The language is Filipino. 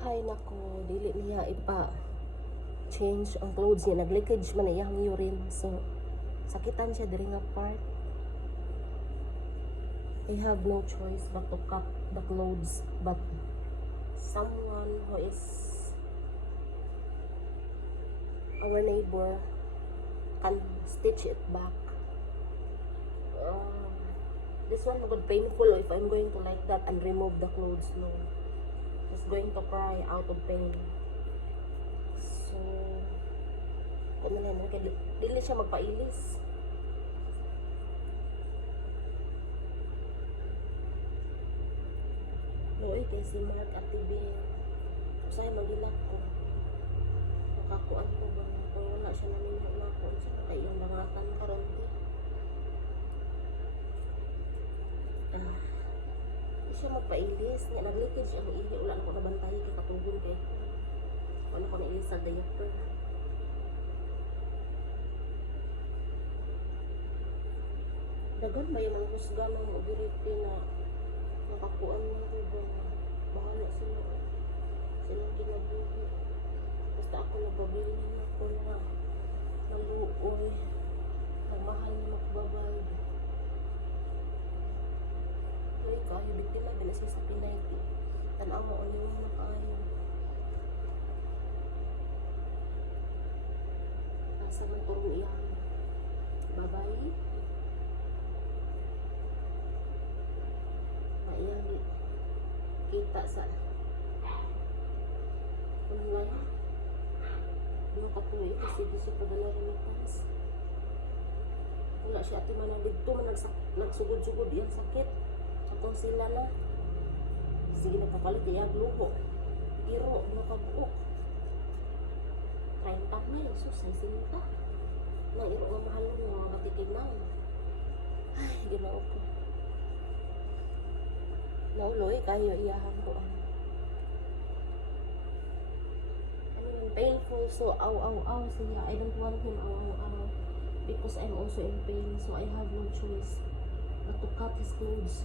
Hay nako, dili niya ipa change ang clothes niya, nag-leakage man na iyang urine, so sakitan siya diri nga part. I have no choice but to cut the clothes, but someone who is our neighbor can stitch it back. This one would painful if I'm going to like that and remove the clothes. No, just going to cry out of pain. So kung naman kaya dili siya magpailis. Loy kay si Mark at TV usay magilak ko makakuan ko ba kung wala siya namin na ko sa kay yung langatan karon di di siya magpailis nga nag-leakage ang ihi wala na ko nabantay kay katugon kay wala ko na ilis sa diaper. Dagan ba yung mga husga ng mobility na nakakuan ng tubang bahala sila silang kinabuhi basta ako nababili na ako na naluoy ang mahal na makbabay ay kayo biktima binasa sa Pinay tanaw mo ulit mo na kayo nasa mong turong iyan babay yang kita sa online yung katuloy kasi di siya padala remittance wala siya ati man dito man nagsugod-sugod yung sakit atong sila na sige nagpapalit iyag luho iro nakabuok 30 mil sus ay sinta na iro nga mahal mo mga katikin na ay ginao ko nauloy kayo iyahan ko painful so ow siya I don't want him ow because I'm also in pain so I have no choice but to cut his clothes